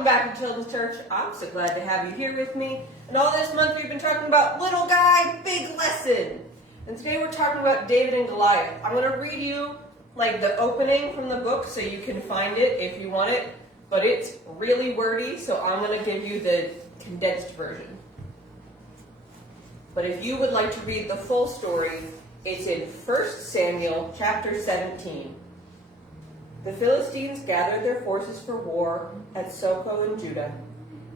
Welcome back to Children's Church. I'm so glad to have you here with me. And all this month we've been talking about little guy, big lesson. And today we're talking about David and Goliath. I'm going to read you like the opening from the book so you can find it if you want it. But it's really wordy, so I'm going to give you the condensed version. But if you would like to read the full story, it's in 1 Samuel chapter 17. The Philistines gathered their forces for war at Soko in Judah,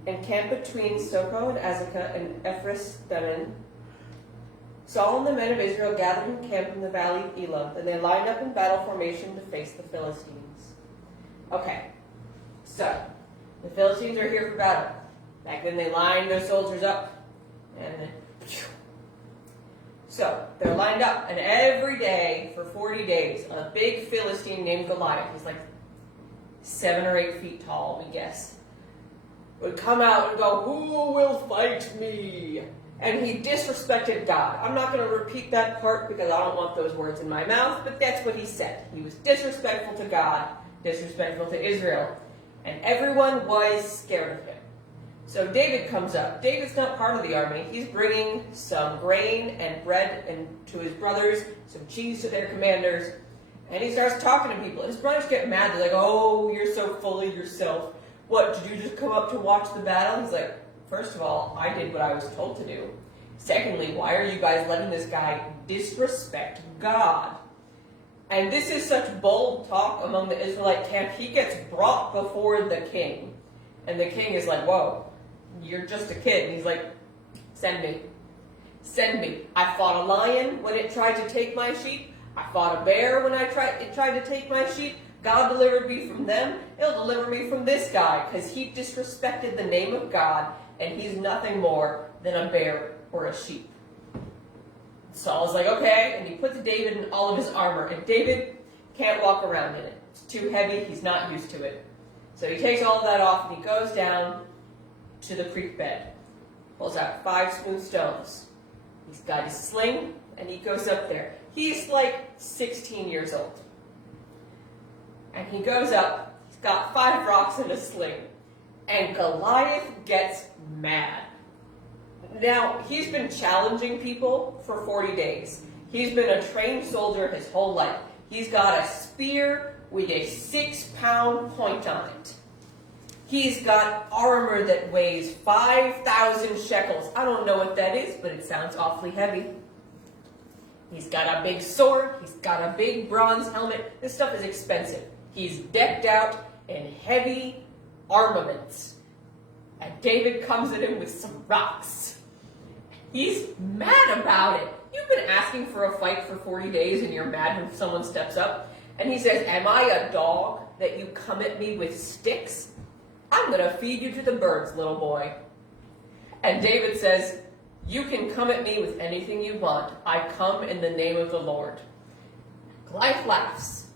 encamped between Soko and Azekah and Ephraim. Saul and the men of Israel gathered in camp in the valley of Elah, and they lined up in battle formation to face the Philistines. Okay, so the Philistines are here for battle. Back then they lined their soldiers up, and then so they're lined up, and every day for 40 days, a big Philistine named Goliath, he's like 7 or 8 feet tall, we guess, would come out and go, "Who will fight me?" And he disrespected God. I'm not going to repeat that part because I don't want those words in my mouth, but that's what he said. He was disrespectful to God, disrespectful to Israel, and everyone was scared of him. So David comes up. David's not part of the army. He's bringing some grain and bread to his brothers, some cheese to their commanders, and he starts talking to people. And his brothers get mad. They're like, "Oh, you're so full of yourself. What, did you just come up to watch the battle?" He's like, "First of all, I did what I was told to do. Secondly, why are you guys letting this guy disrespect God?" And this is such bold talk among the Israelite camp. He gets brought before the king. And the king is like, "Whoa, you're just a kid." And he's like, "Send me. Send me. I fought a lion when it tried to take my sheep. I fought a bear when it tried to take my sheep. God delivered me from them. He'll deliver me from this guy because he disrespected the name of God, and he's nothing more than a bear or a sheep." Saul's like, "Okay," and he puts David in all of his armor, and David can't walk around in it. It's too heavy. He's not used to it. So he takes all of that off, and he goes down to the creek bed, pulls out 5 smooth stones. He's got his sling, and he goes up there. He's like 16 years old. And he goes up, he's got 5 rocks in a sling, and Goliath gets mad. Now, he's been challenging people for 40 days. He's been a trained soldier his whole life. He's got a spear with a 6-pound point on it. He's got armor that weighs 5,000 shekels. I don't know what that is, but it sounds awfully heavy. He's got a big sword. He's got a big bronze helmet. This stuff is expensive. He's decked out in heavy armaments. And David comes at him with some rocks. He's mad about it. You've been asking for a fight for 40 days and you're mad when someone steps up. And he says, "Am I a dog that you come at me with sticks? I'm going to feed you to the birds, little boy." And David says, "You can come at me with anything you want. I come in the name of the Lord." Goliath laughs.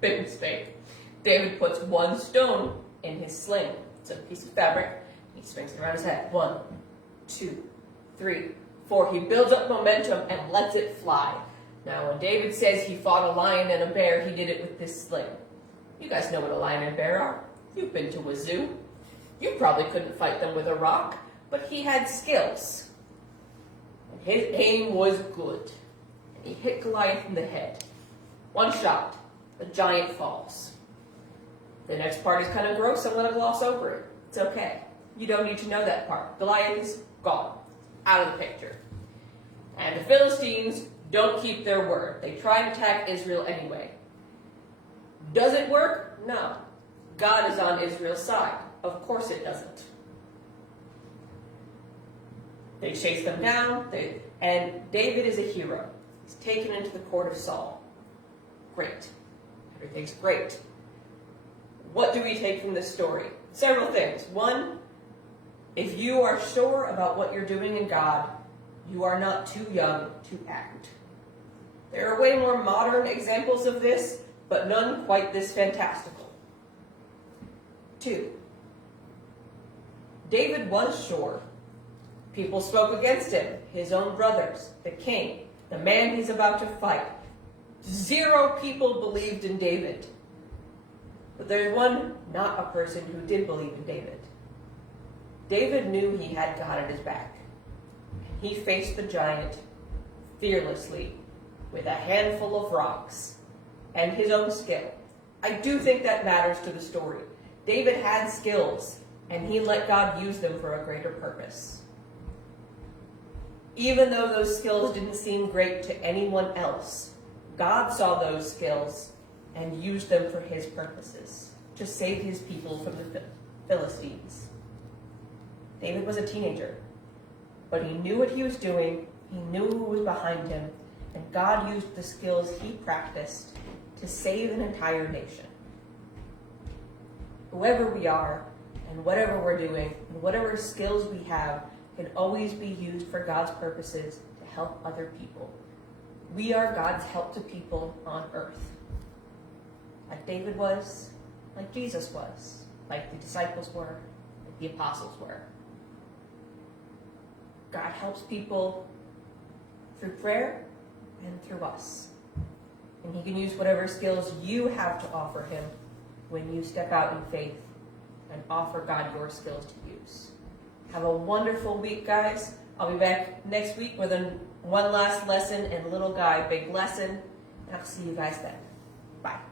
Big mistake. David puts 1 stone in his sling. It's a piece of fabric. He swings it around his head. 1, 2, 3, 4. He builds up momentum and lets it fly. Now, when David says he fought a lion and a bear, he did it with this sling. You guys know what a lion and a bear are. You've been to a zoo. You probably couldn't fight them with a rock, but he had skills. And his aim was good. And he hit Goliath in the head. 1 shot. The giant falls. The next part is kind of gross. I'm going to gloss over it. It's okay. You don't need to know that part. Goliath is gone. Out of the picture. And the Philistines don't keep their word. They try to attack Israel anyway. Does it work? No. God is on Israel's side. Of course it doesn't. They chase them down, and David is a hero. He's taken into the court of Saul. Great. Everything's great. What do we take from this story? Several things. 1, if you are sure about what you're doing in God, you are not too young to act. There are way more modern examples of this, but none quite this fantastical. 2, David was sure. People spoke against him, his own brothers, the king, the man he's about to fight. 0 people believed in David. But there's one not a person who did believe in David. David knew he had God at his back. He faced the giant fearlessly with a handful of rocks and his own skill. I do think that matters to the story. David had skills, and he let God use them for a greater purpose. Even though those skills didn't seem great to anyone else, God saw those skills and used them for his purposes, to save his people from the Philistines. David was a teenager, but he knew what he was doing, he knew who was behind him, and God used the skills he practiced to save an entire nation. Whoever we are, and whatever we're doing, and whatever skills we have, can always be used for God's purposes to help other people. We are God's help to people on earth. Like David was, like Jesus was, like the disciples were, like the apostles were. God helps people through prayer and through us. And he can use whatever skills you have to offer him when you step out in faith and offer God your skills to use. Have a wonderful week, guys. I'll be back next week with one last lesson and Little Guy, Big Lesson. And I'll see you guys then. Bye.